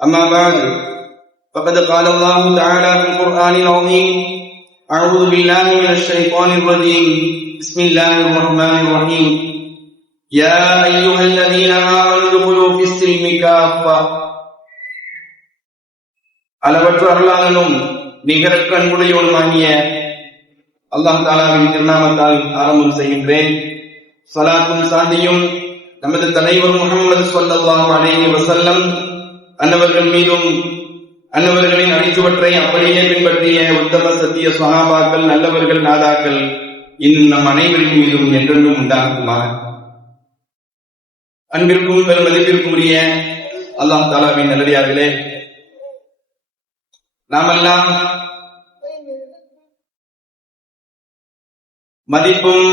اما بعد فقد قال الله تعالى في القران العظيم اعوذ بالله من الشيطان الرجيم بسم الله الرحمن الرحيم يا ايها الذين امنوا ادخلوا في السلم كافه அளவற்ற அருளாளனும் நிகரற்ற அன்புடையவனுமாகிய அல்லாஹ் தாலாவின் திருநாமத்தால் ஆரம்பம் செய்கின்றேன் சலாத்தும் சாந்தியும் நமது தலைவர் முகமது ஸல்லல்லாஹு அலைஹி வஸல்லம் அன்னவர்கள் மீதும் அன்னவர்களின் அனைத்துவற்றை அப்படியே பின்பற்றிய உத்தம சத்திய சஹாபாக்கள் நல்லவர்கள் நாதாக்கள் இன்னும் நம் அனைவரின் மீதும் என்றென்றும் உண்டாகுமா அன்பிற்கும் பெரும் மதிப்பிற்கும் உரிய அல்லாஹ் தாலாவின் நல்லடியார்களே நாமெல்லாம் மதிப்பும்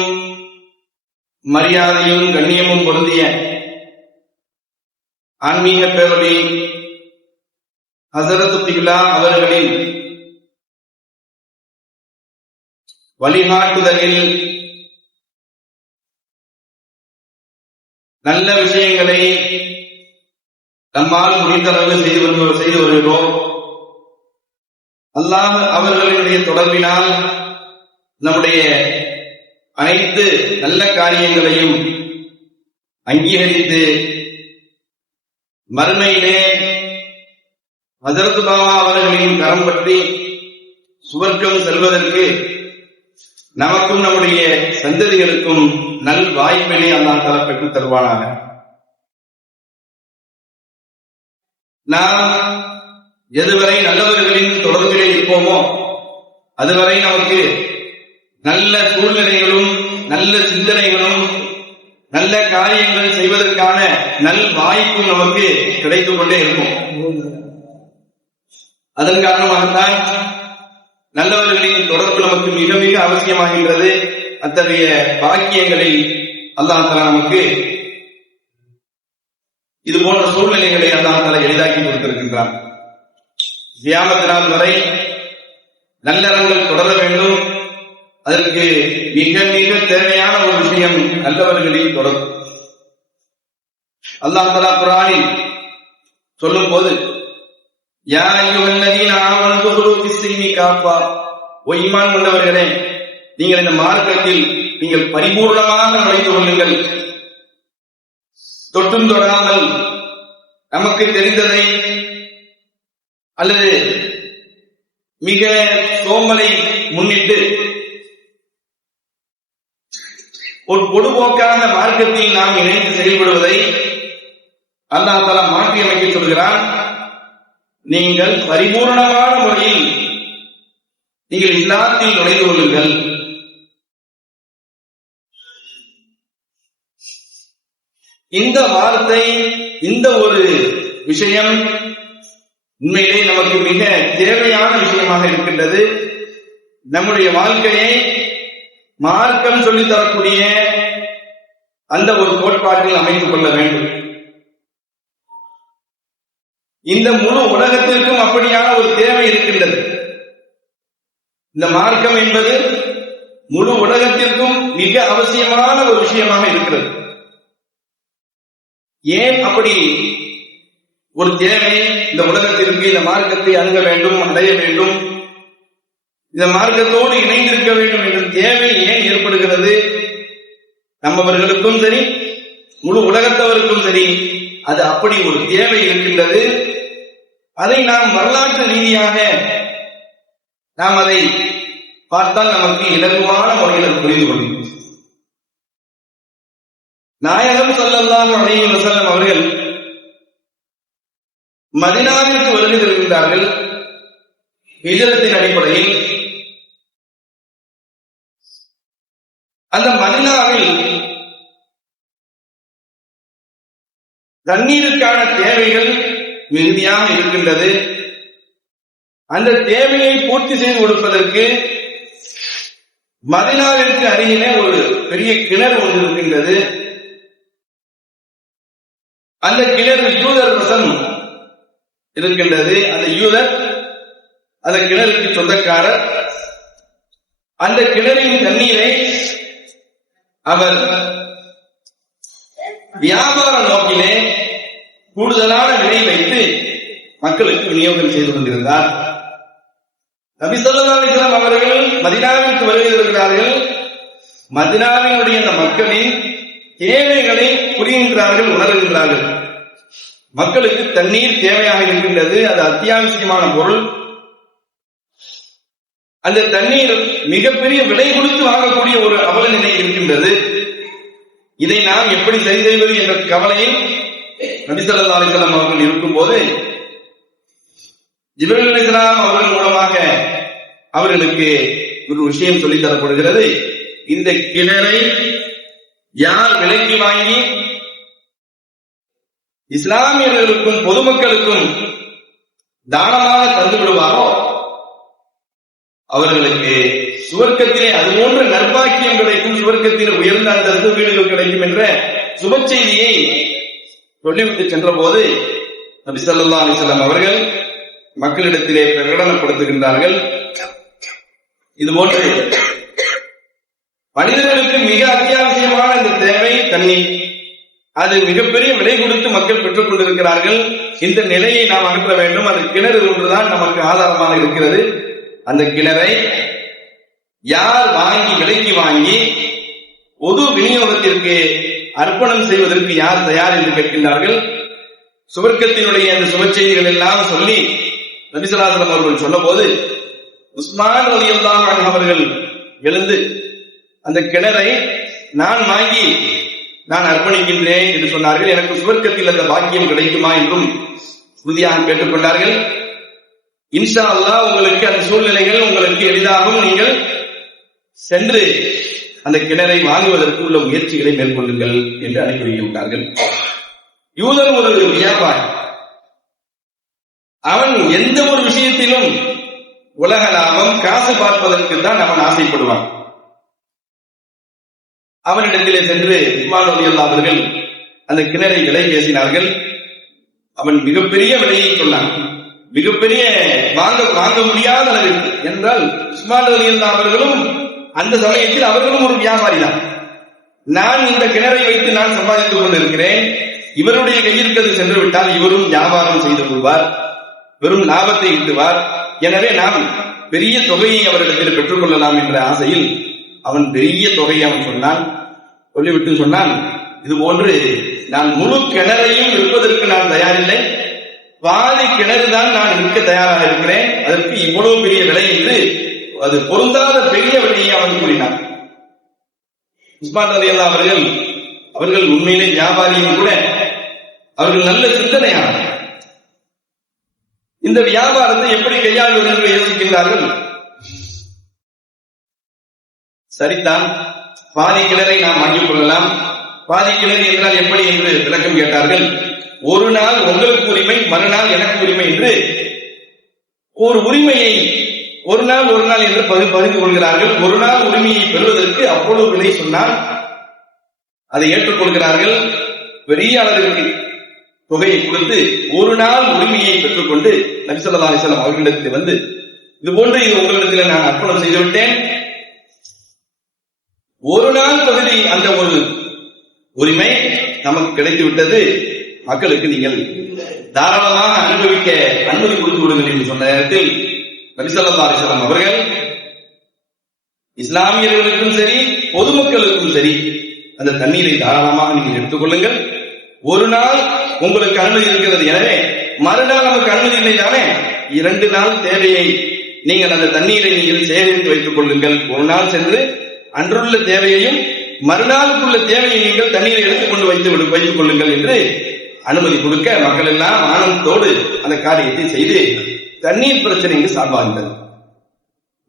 மரியாதையும் கண்ணியமும் பொருந்திய ஆன்மீக பேரொழி ஹசரத்து அவர்களின் வழிகாட்டுதலில் நல்ல விஷயங்களை நம்மால் முடிந்தளவு செய்து வருகிறோம் செய்து வருகிறோம். அல்லாஹ் அவர்களுடைய தொடர்பினால் நம்முடைய அனைத்து நல்ல காரியங்களையும் அங்கீகரித்து மறுமையிலே ஹசரத் பாபா அவர்களின் கரம் பற்றி சுவர்க்கம் செல்வதற்கு நமக்கும் நம்முடைய சந்ததிகளுக்கும் நல் வாய்ப்பினை அல்லாஹ் தலா பெற்று தருவானாக. நாம் எதுவரை நல்லவர்களின் தொடர்பிலே இருப்போமோ அதுவரை நமக்கு நல்ல சூழ்நிலைகளும் நல்ல சிந்தனைகளும் நல்ல காரியங்கள் செய்வதற்கான நல் வாய்ப்பு நமக்கு கிடைத்துக் கொண்டே இருக்கும். அதன் காரணமாகத்தான் நல்லவர்களின் தொடர்பு நமக்கு மிக மிக அவசியமாகின்றது. அத்தகைய பாக்கியங்களை அல்லாஹால நமக்கு இது போன்ற சூழ்நிலைகளை அல்லாஹால எளிதாக்கி கொடுத்திருக்கின்றார் கியாமத் வரை நல்லறங்கள் தொடர வேண்டும். அதற்கு மிக மிக தேவையான ஒரு விஷயம் நல்லவர்களின் தொடர்பு அல்லாஹ் தலா குரானில் சொல்லும் போது யா அய்யுஹல்லதீன ஆமனு துகுலு ஃபிஸ்ஸில்மி காஃபா. ஓ ஈமான் கொண்டவர்களே நீங்கள் இந்த மார்க்கத்தில் நீங்கள் பரிபூர்ணமாக நுழைந்து கொள்ளுங்கள். தொட்டும் தொடாமல் நமக்கு தெரிந்ததை அல்லது மிக சோம்பலை முன்னிட்டு ஒரு பொதுபோக்கான மார்க்கத்தில் நாம் இணைந்து செயல்படுவதை அல்லா தலா மாற்றி அமைக்க சொல்கிறான். நீங்கள் பரிபூர்ணமான முறையில் நீங்கள் இஸ்லாத்தில் நுழைந்து கொள்ளுங்கள். இந்த வார்த்தை இந்த ஒரு விஷயம் உண்மையிலே நமக்கு மிக தேவையான விஷயமாக இருக்கின்றது. நம்முடைய வாழ்க்கையை மார்க்கம் சொல்லி தரக்கூடிய அந்த ஒரு கோட்பாட்டில் அமைத்துக் கொள்ள வேண்டும். இந்த முழு உலகத்திற்கும் அப்படியான ஒரு தேவை இருக்கின்றது. இந்த மார்க்கம் என்பது முழு உலகத்திற்கும் மிக அவசியமான ஒரு விஷயமாக இருக்கிறது. ஏன் அப்படி ஒரு தேவை இந்த உலகத்திற்கு இந்த மார்க்கத்தை அணுக வேண்டும் அடைய வேண்டும்? இந்த மார்க்கத்தோடு இணைந்திருக்க வேண்டும் என்ற தேவை ஏன் ஏற்படுகிறது? நம்மவர்களுக்கும் சரி முழு உலகத்தவருக்கும் சரி அது அப்படி ஒரு தேவை இருக்கின்றது. அதை நாம் வரலாற்று ரீதியாக நாம் அதை பார்த்தால் நமக்கு இலகுவான முறையில் புரிந்து கொள்ளும் நாயகம் சொல்லலாம் அலைஹி வஸல்லம் அவர்கள் மதினாவிற்கு வருகை தருகின்றார்கள். விஜயத்தின் அடிப்படையில் அந்த மதினாவில் தண்ணீருக்கான தேவைகள் மிகுதியாக இருக்கின்றது. அந்த தேவையை பூர்த்தி செய்து கொடுப்பதற்கு மதினாவிற்கு அருகிலே ஒரு பெரிய கிணறு ஒன்று இருக்கின்றது. அந்த கிணறு யூதர் வசம் இருக்கின்றது. அந்த யூதர் அந்த கிணறுக்கு சொந்தக்காரர். அந்த கிணறின் தண்ணீரை அவர் வியாபார நோக்கிலே கூடுதலான விலை வைத்து மக்களுக்கு விநியோகம் செய்து கொண்டிருந்தார். நபி ஸல்லல்லாஹு அவர்கள் மதினாவிற்கு வருகிறார்கள் மதினாவினுடைய அந்த மக்களின் தேவைகளை புரிகின்றார்கள் உணர்கின்றார்கள். மக்களுக்கு தண்ணீர் தேவையாக இருக்கின்றது அது அத்தியாவசியமான பொருள். அந்த தண்ணீர் மிகப்பெரிய விலை கொடுத்து வாங்கக்கூடிய ஒரு அவல நிலை இருக்கின்றது. இதை நாம் எப்படி சரி செய்வது என்ற கவலையில் நபிசல்லா அலிசல்லாம் அவர்கள் இருக்கும்போது ஜிபரில் அலிஸ்லாம் அவர்கள் மூலமாக அவர்களுக்கு ஒரு விஷயம் சொல்லித் தரப்படுகிறது. இந்த கிணறை யார் விலைக்கு வாங்கி இஸ்லாமியர்களுக்கும் பொதுமக்களுக்கும் தானமாக தந்து விடுவாரோ அவர்களுக்கு சுவர்க்கத்திலே அது போன்ற நற்பாக்கியம் கிடைக்கும் சுவர்க்கத்தில் உயர்ந்த அந்த வீடுகள் கிடைக்கும் என்ற சுப செய்தியை சொல்லிவிட்டு சென்ற போது நபி ஸல்லல்லாஹு அலைஹி அவர்கள் மக்களிடத்திலே பிரகடனப்படுத்துகின்றார்கள். இது போன்று மனிதர்களுக்கு மிக அத்தியாவசியமான இந்த தேவை தண்ணீர் அது மிகப்பெரிய விலை கொடுத்து மக்கள் பெற்றுக் கொண்டிருக்கிறார்கள். இந்த நிலையை நாம் அகற்ற வேண்டும். அது கிணறு ஒன்றுதான் நமக்கு ஆதாரமாக இருக்கிறது. அந்த கிணறை யார் வாங்கி விலைக்கு வாங்கி பொது விநியோகத்திற்கு அர்ப்பணம் செய்வதற்கு யார் தயார் என்று கேட்கின்றார்கள். சுவர்க்கத்தினுடைய அந்த சுபச்செய்திகள் எல்லாம் சொல்லி நபிசலாசலம் அவர்கள் சொன்னபோது உஸ்மான் ரலியல்லாஹு அன்ஹு அவர்கள் எழுந்து அந்த கிணறை நான் வாங்கி நான் அர்ப்பணிக்கின்றேன் என்று சொன்னார்கள். எனக்கு சுவர்க்கத்தில் அந்த பாக்கியம் கிடைக்குமா என்றும் உறுதியாக கேட்டுக்கொண்டார்கள். இன்ஷா அல்லா உங்களுக்கு அந்த சூழ்நிலைகள் உங்களுக்கு எளிதாகவும் நீங்கள் சென்று அந்த கிணறை வாங்குவதற்கு உள்ள முயற்சிகளை மேற்கொள்ளுங்கள் என்று அனுப்பி வைக்கின்றார்கள் யூதன் ஒரு வியாபாரி. அவன் எந்த ஒரு விஷயத்திலும் உலக லாபம் காசு பார்ப்பதற்கு தான் அவன் ஆசைப்படுவான். அவனிடத்திலே சென்று இமான் அவர்கள் அந்த கிணறை விலை பேசினார்கள். அவன் மிகப்பெரிய விலையை சொன்னான். மிகப்பெரிய வாங்க வாங்க முடியாத அளவிற்கு என்றால் உஸ்மான் ரலியல்லாஹு அவர்களும் அந்த சமயத்தில் அவர்களும் ஒரு வியாபாரி தான் நான் இந்த கிணறை வைத்து நான் சம்பாதித்துக் கொண்டிருக்கிறேன். இவருடைய கையிற்கு சென்று விட்டால் இவரும் வியாபாரம் செய்து கொள்வார் வெறும் லாபத்தை ஈட்டுவார். எனவே நாம் பெரிய தொகையை அவரிடத்தில் பெற்றுக்கொள்ளலாம் என்ற ஆசையில் அவன் பெரிய தொகையை அவன் சொன்னான். சொல்லிவிட்டு சொன்னான் இது போன்று நான் முழு கிணறையும் விற்பதற்கு நான் தயாரில்லை. பாதி கிணறு தான் நான் விற்க தயாராக இருக்கிறேன். அதற்கு இவ்வளவு பெரிய விலை என்று அது பொருந்தாத பெரிய விலையை அவன் கூறினார் உஸ்மான் அலி அல்லா அவர்கள் அவர்கள் உண்மையிலே வியாபாரியும் கூட அவர்கள் நல்ல சிந்தனையாளர். இந்த வியாபாரத்தை எப்படி கையாள்வது என்று யோசிக்கின்றார்கள். சரிதான் பாதி கிணறை நாம் வாங்கிக் கொள்ளலாம். பாதி கிணறு என்றால் எப்படி என்று விளக்கம் கேட்டார்கள். ஒரு நாள் உங்களுக்கு உரிமை மறுநாள் எனக்கு உரிமை என்று ஒரு உரிமையை ஒரு நாள் ஒரு நாள் என்று பகிர் பகிர்ந்து கொள்கிறார்கள். ஒரு நாள் உரிமையை பெறுவதற்கு அவ்வளவு விலை சொன்னால் அதை ஏற்றுக்கொள்கிறார்கள். பெரிய அளவிற்கு தொகையை கொடுத்து ஒரு நாள் உரிமையை பெற்றுக்கொண்டு நபிசல்லா அலிசல்லாம் அவர்களிடத்தில் வந்து இது போன்று இது உங்களிடத்தில் நான் அர்ப்பணம் செய்துவிட்டேன். ஒரு நாள் பகுதி அந்த ஒரு உரிமை நமக்கு கிடைத்து விட்டது மக்களுக்கு நீங்கள் தாராளமாக அனுபவிக்க அனுமதி கொடுத்து விடுங்கள் என்று சொன்ன நேரத்தில் நபிசல்லா அலிசல்லாம் அவர்கள் இஸ்லாமியர்களுக்கும் சரி பொதுமக்களுக்கும் சரி அந்த தண்ணீரை தாராளமாக நீங்கள் எடுத்துக்கொள்ளுங்கள் ஒரு நாள் உங்களுக்கு அனுமதி இருக்கிறது. எனவே மறுநாள் நமக்கு அனுமதி இல்லை தானே? இரண்டு நாள் தேவையை நீங்கள் அந்த தண்ணீரை நீங்கள் சேகரித்து வைத்துக் கொள்ளுங்கள். ஒரு நாள் சென்று அன்றுள்ள தேவையையும் மறுநாளுக்குள்ள தேவையை நீங்கள் தண்ணீரை எடுத்துக்கொண்டு வைத்து வைத்துக் கொள்ளுங்கள் என்று அனுமதி கொடுக்க மக்கள் எல்லாம் ஆனந்தத்தோடு அந்த காரியத்தை செய்து தண்ணீர் பிரச்சனை இங்கு சார்பாகின்றது.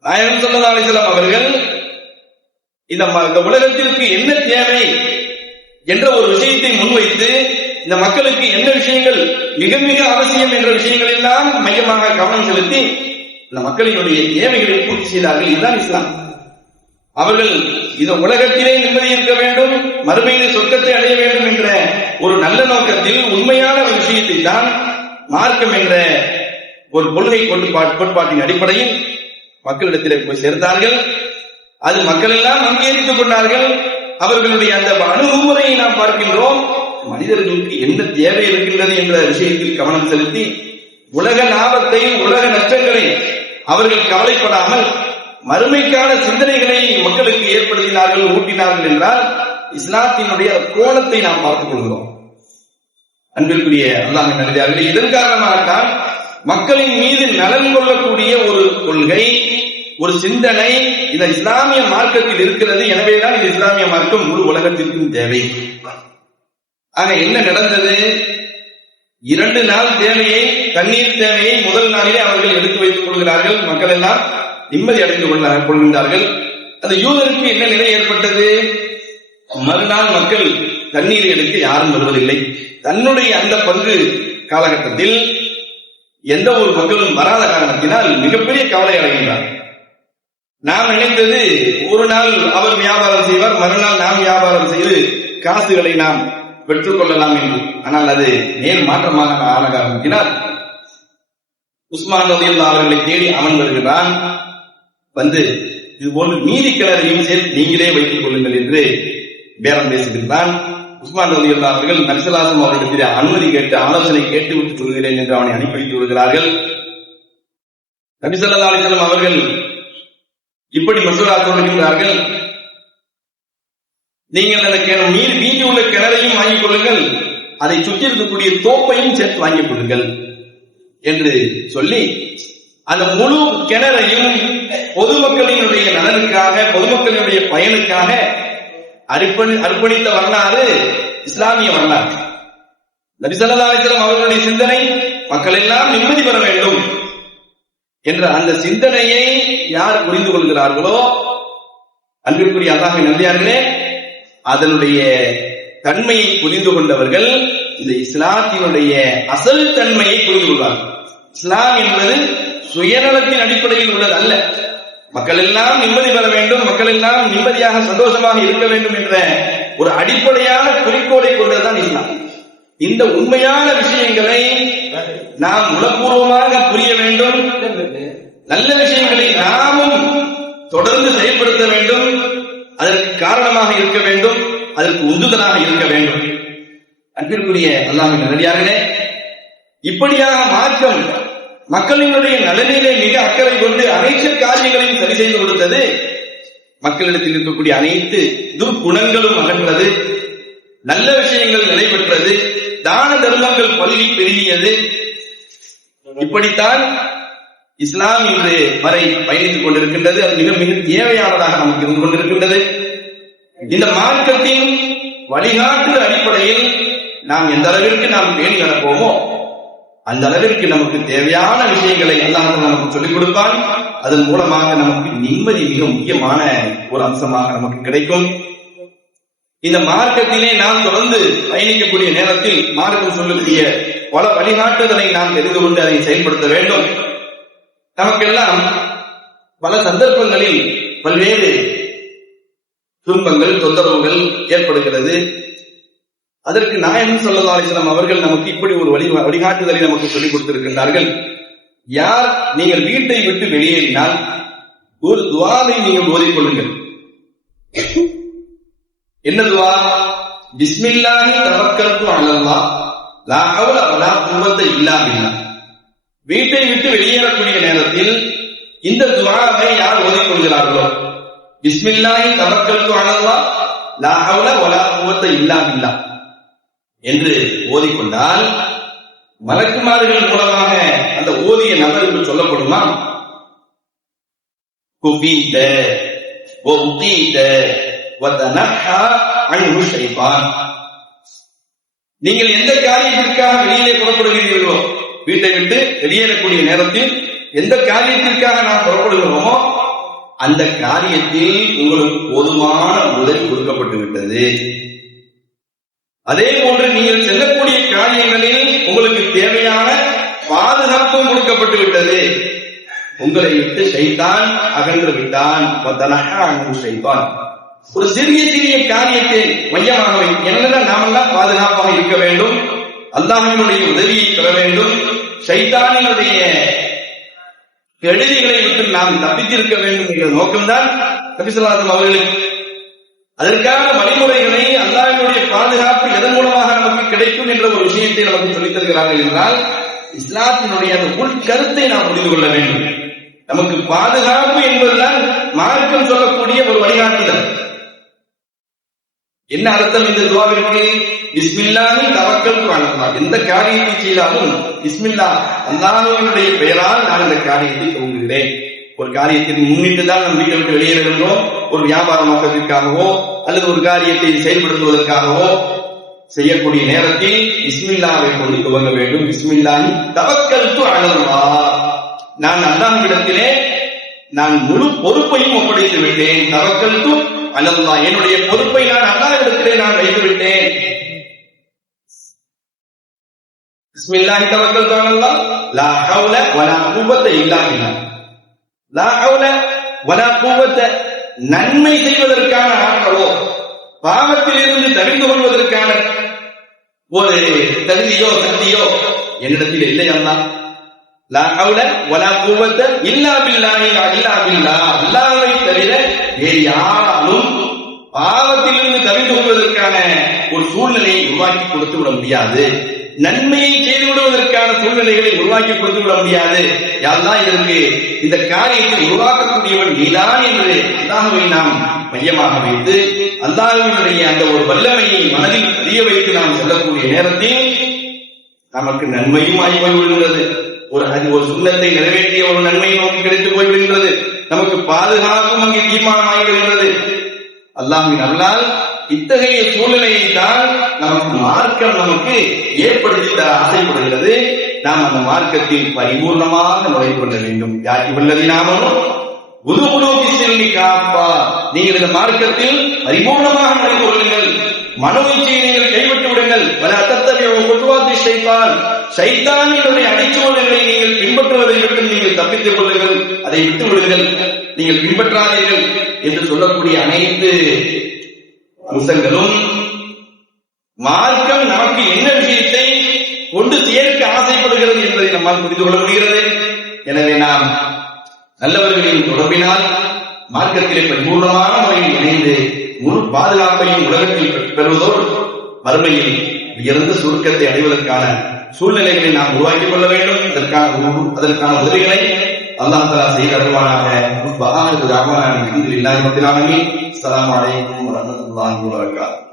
நாயகம் சொல்லதா அலிசலாம் அவர்கள் இந்த ம- இந்த உலகத்திற்கு என்ன தேவை என்ற ஒரு விஷயத்தை முன்வைத்து இந்த மக்களுக்கு என்ன விஷயங்கள் மிக மிக அவசியம் என்ற விஷயங்கள் எல்லாம் மையமாக கவனம் செலுத்தி இந்த மக்களினுடைய தேவைகளை பூர்த்தி செய்தார்கள். இதுதான் இஸ்லாம். அவர்கள் இந்த உலகத்திலே நிம்மதி இருக்க வேண்டும் மறுமையிலே சொர்க்கத்தை அடைய வேண்டும் என்ற ஒரு நல்ல நோக்கத்தில் உண்மையான ஒரு விஷயத்தை தான் மார்க்கம் என்ற ஒரு கொள்கை கொண்டு கோட்பாட்டின் அடிப்படையில் மக்களிடத்திலே போய் சேர்ந்தார்கள். அது மக்கள் எல்லாம் அங்கீகரித்துக் கொண்டார்கள். அவர்களுடைய அந்த அணுகுமுறையை நாம் பார்க்கின்றோம். மனிதர்களுக்கு என்ன தேவை இருக்கின்றது என்ற விஷயத்தில் கவனம் செலுத்தி உலக லாபத்தை உலக நஷ்டங்களை அவர்கள் கவலைப்படாமல் மறுமைக்கான சிந்தனைகளை மக்களுக்கு ஏற்படுத்தினார்கள் ஊட்டினார்கள் என்றால் இஸ்லாத்தினுடைய கோணத்தை நாம் பார்த்துக் கொள்கிறோம். அன்பிற்குரிய அல்லாஹ் நல்லதார்களே இதன் காரணமாகத்தான் மக்களின் மீது நலன் கொள்ளக்கூடிய ஒரு கொள்கை ஒரு சிந்தனை இந்த இஸ்லாமிய மார்க்கத்தில் இருக்கிறது. எனவேதான் இந்த இஸ்லாமிய மார்க்கம் முழு உலகத்திற்கும் தேவை. ஆக என்ன நடந்தது? இரண்டு நாள் தேவையை தண்ணீர் தேவையை முதல் நாளிலே அவர்கள் எடுத்து வைத்துக் கொள்கிறார்கள். மக்கள் எல்லாம் நிம்மதி அடைந்து கொள்கிறார்கள் அந்த யூதருக்கு என்ன நிலை ஏற்பட்டது? மறுநாள் மக்கள் தண்ணீரை எடுக்க யாரும் வருவதில்லை. தன்னுடைய அந்த பங்கு காலகட்டத்தில் எந்த ஒரு மக்களும் வராத காரணத்தினால் மிகப்பெரிய கவலை அடைகின்றார். நாம் நினைத்தது ஒரு நாள் அவர் வியாபாரம் செய்வார் மறுநாள் நாம் வியாபாரம் செய்து காசுகளை நாம் பெற்றுக் கொள்ளலாம் என்று. ஆனால் அது நேர் மாற்றமாக ஆன காரணத்தினால் உஸ்மான் ரலியல்லாஹு அவர்களை தேடி அவன் வருகிறான். வந்து இது போன்று நீதி கிளறையும் சேர்த்து நீங்களே வைத்துக் கொள்ளுங்கள் என்று பேரம் பேசுகின்றான் உஸ்மான் ரலியல்லாஹு அவர்கள் நக்சலாசம் அவரிடத்தில் அனுமதி கேட்டு ஆலோசனை கேட்டு விட்டு சொல்கிறேன் என்று அவனை அனுப்பி வைத்து விடுகிறார்கள். நபி ஸல்லல்லாஹு அவர்கள் இப்படி மசூரா சொல்லுகின்றார்கள் நீங்கள் அந்த கிணறு நீர் வீங்கி உள்ள கிணறையும் வாங்கிக் கொள்ளுங்கள். அதை சுற்றி இருக்கக்கூடிய தோப்பையும் சேர்த்து வாங்கிக் கொள்ளுங்கள் என்று சொல்லி அந்த முழு கிணறையும் பொதுமக்களினுடைய நலனுக்காக பொதுமக்களினுடைய பயனுக்காக அர்ப்பணி அர்ப்பணித்த வரலாறு இஸ்லாமிய வரலாறு. நபி அவர்களுடைய சிந்தனை மக்கள் எல்லாம் நிம்மதி பெற வேண்டும் என்ற அந்த சிந்தனையை யார் புரிந்து கொள்கிறார்களோ அன்பிற்குரிய அல்லாஹ்வின் நல்லியார்களே அதனுடைய தன்மையை புரிந்து கொண்டவர்கள் இந்த இஸ்லாத்தினுடைய அசல் தன்மையை புரிந்து கொள்வார்கள். இஸ்லாம் என்பது சுயநலத்தின் அடிப்படையில் உள்ளது அல்ல. மக்கள் எல்லாம் நிம்மதி பெற வேண்டும் மக்கள் எல்லாம் நிம்மதியாக சந்தோஷமாக இருக்க வேண்டும் என்ற ஒரு அடிப்படையான குறிக்கோளை கொண்டதுதான் இஸ்லாம். இந்த உண்மையான விஷயங்களை நாம் உளப்பூர்வமாக புரிய வேண்டும். நல்ல விஷயங்களை நாமும் தொடர்ந்து செயல்படுத்த வேண்டும். அதற்கு காரணமாக இருக்க வேண்டும். அதற்கு உந்துதலாக இருக்க வேண்டும். அன்பிற்குரிய அல்லாமல் நல்லடியார்களே இப்படியாக மாற்றம் மக்களினுடைய நலனிலே மிக அக்கறை கொண்டு அனைத்து காரியங்களையும் சரி செய்து கொடுத்தது. மக்களிடத்தில் இருக்கக்கூடிய அனைத்து துர்குணங்களும் அகன்றது. நல்ல விஷயங்கள் நடைபெற்றது தான தர்மங்கள் பல்கி பெருகியது. இப்படித்தான் இஸ்லாம் இன்று வரை பயணித்துக் கொண்டிருக்கின்றது. அது மிக மிக தேவையானதாக நமக்கு இருந்து கொண்டிருக்கின்றது. இந்த மார்க்கத்தின் வழிகாட்டு அடிப்படையில் நாம் எந்த அளவிற்கு நாம் பேணி நடப்போமோ அந்த அளவிற்கு நமக்கு தேவையான விஷயங்களை எல்லாம் நமக்கு சொல்லிக் கொடுப்பான். அதன் மூலமாக நமக்கு நிம்மதி மிக முக்கியமான ஒரு அம்சமாக நமக்கு கிடைக்கும். இந்த மார்க்கத்திலே நாம் தொடர்ந்து பயணிக்கக்கூடிய நேரத்தில் மார்க்கம் சொல்லக்கூடிய பல வழிகாட்டுதலை நாம் தெரிந்து கொண்டு அதை செயல்படுத்த வேண்டும். நமக்கெல்லாம் பல சந்தர்ப்பங்களில் பல்வேறு துன்பங்கள் தொந்தரவுகள் ஏற்படுகிறது. அதற்கு நாயகம் ஸல்லல்லாஹு அலைஹி அவர்கள் நமக்கு இப்படி ஒரு வழி வழிகாட்டுதலை நமக்கு சொல்லிக் கொடுத்திருக்கின்றார்கள். யார் நீங்கள் வீட்டை விட்டு வெளியேறினால் ஒரு துவாவை நீங்கள் ஓதிக்கொள்ளுங்கள். என்ன துவா? பிஸ்மில்லாஹி தவக்கல்து அல்லல்லா லா ஹவுல வலா குவத்த இல்லா வீட்டை விட்டு வெளியேறக்கூடிய நேரத்தில் இந்த துவாவை யார் ஓதிக்கொள்கிறார்களோ? பிஸ்மில்லாஹி தவக்கல்து அல்லல்லா லா ஹவுல வலா குவத்த இல்லா என்று ஓதிக்கொண்டால் மலக்குமார்கள் மூலமாக அந்த ஓதிய நபருக்கு சொல்லப்படுமா? குபீத வதனஹா அன்ஹு ஷைத்தான். நீங்கள் எந்த காரியத்திற்காக வெளியிலே புறப்படுகிறீர்களோ வீட்டை விட்டு வெளியேறக்கூடிய நேரத்தில் எந்த காரியத்திற்காக நாம் புறப்படுகிறோமோ அந்த காரியத்தில் உங்களுக்கு போதுமான உதவி கொடுக்கப்பட்டு விட்டது அதே போன்று நீங்கள் செல்லக்கூடிய காரியங்களில் உங்களுக்கு தேவையான பாதுகாப்பும் கொடுக்கப்பட்டு விட்டது உங்களை விட்டு செய்தான் அகன்று விட்டான். ஒரு சிறிய சிறிய காரியத்தை மையமாக என்னதான் என்னென்ன நாமெல்லாம் பாதுகாப்பாக இருக்க வேண்டும்? அல்லாஹினுடைய உதவியை பெற வேண்டும். சைதானினுடைய கெடுதிகளை விட்டு நாம் தப்பித்திருக்க வேண்டும் என்ற நோக்கம்தான் நபிசுல்லாசம் அவர்களுக்கு அதற்கான வழிமுறைகளை அல்லாஹ் பாதுகாப்பு எதன் மூலமாக நமக்கு கிடைக்கும் என்ற ஒரு விஷயத்தை என்றால் இஸ்லாத்தினுடைய அந்த உள்கருத்தை நாம் புரிந்து கொள்ள வேண்டும். நமக்கு பாதுகாப்பு என்பதுதான் மார்க்கம் சொல்லக்கூடிய ஒரு வழிகாட்டுதல். என்ன அர்த்தம் இந்த துவாவிற்கு? பிஸ்மில்லாஹி தவக்கல் அல்லாஹ் எந்த காரியத்தை செய்தாலும் இஸ்மில்லா அல்லாஹ்வினுடைய பெயரால் நான் இந்த காரியத்தை துவங்குகிறேன். ஒரு காரியத்தை முன்னிட்டு தான் நம் வீட்டை விட்டு வெளியே வெளியேறுகின்றோம் ஒரு வியாபார நோக்கத்திற்காகவோ அல்லது ஒரு காரியத்தை செயல்படுத்துவதற்காகவோ செய்யக்கூடிய நேரத்தில் இஸ்மில்லாவை கொண்டு துவங்க வேண்டும். இஸ்மில்லாஹி தவக்கல் அல்லாஹ் நான் அல்லாஹ்விடத்திலே நான் முழு பொறுப்பையும் ஒப்படைத்து விட்டேன். தவக்கல் அல்லாஹ் என்னுடைய பொறுப்பை நான் அல்லாஹ்விடத்திலே நான் வைத்து விட்டேன். இஸ்மில்லாஹி தவக்கல் அல்லாஹ் லா ஹவுல வலா குவத்த இல்லா பில்லாஹ் லா ஹவுல வலா குவத்த நன்மை செய்வதற்கான ஆற்றலோ பாவத்தில் இருந்து தவிர்த்து கொள்வதற்கான ஒரு தகுதியோ சக்தியோ என்னிடத்தில் இல்லை அல்லாஹ் லா ஹவுல வலா குவத்த இல்லா பில்லாஹி இல்லா பில்லா. அல்லாஹ்வை தவிர வேறு யாராலும் பாவத்திலிருந்து தவிர்த்து கொள்வதற்கான ஒரு சூழ்நிலையை உருவாக்கி கொடுத்து விட முடியாது. நன்மையை செய்து விடுவதற்கான சூழ்நிலைகளை உருவாக்கி கொடுத்து விட முடியாது. யாரெல்லாம் இதற்கு இந்த காரியத்தை உருவாக்கக்கூடியவன் நீதான் என்று அல்லாஹுவை நாம் மையமாக வைத்து அல்லாஹினுடைய அந்த ஒரு வல்லமையை மனதில் அறிய வைத்து நாம் செல்லக்கூடிய நேரத்தில் நமக்கு நன்மையும் ஆகி போய்விடுகிறது ஒரு அது ஒரு சுண்ணத்தை நிறைவேற்றிய ஒரு நன்மை நோக்கி கிடைத்து போய்விடுகிறது நமக்கு பாதுகாப்பும் அங்கே தீர்மானமாகிவிடுகிறது அல்லாஹின் அல்லால் இத்தகைய சூழ்நிலையை தான் நமக்கு மார்க்கம் நமக்கு ஏற்படுத்தி தர ஆசைப்படுகிறது. நாம் அந்த மார்க்கத்தில் பரிபூர்ணமாக நுழைந்து கொள்ள வேண்டும். யாக்கி உள்ளதை நாமும் நீங்கள் இந்த மார்க்கத்தில் பரிபூர்ணமாக நடந்து கொள்ளுங்கள். மனோச்சையை நீங்கள் கைவிட்டு விடுங்கள். பல அத்தத்தகைய குட்டுவாத்தி சைத்தான் சைத்தானினுடைய அடிச்சுவடுகளை நீங்கள் பின்பற்றுவதை விட்டு நீங்கள் தப்பித்துக் கொள்ளுங்கள். அதை விட்டு விடுங்கள். நீங்கள் பின்பற்றாதீர்கள் என்று சொல்லக்கூடிய அனைத்து அம்சங்களும் மார்க்கம் நமக்கு என்ன விஷயத்தை கொண்டு சேர்க்க ஆசைப்படுகிறது என்பதை நம்மால் புரிந்து கொள்ள முடிகிறது. எனவே நாம் நல்லவர்களின் தொடர்பினால் மார்க்கத்திலே பரிபூர்ணமான முறையில் இணைந்து முழு பாதுகாப்பையும் உலகத்தில் பெறுவதோடு வறுமையில் உயர்ந்த சுருக்கத்தை அடைவதற்கான சூழ்நிலைகளை நாம் உருவாக்கிக் கொள்ள வேண்டும். அதற்கான அதற்கான உதவிகளை அல்லாஹ் தலா செய்து அருள்வானாக அல்ஹம்துலில்லாஹி இல்லாத ஆலமீன். அஸ்ஸலாமு அலைக்கும் வரமத்துல்லாஹி வபரகாத்துஹு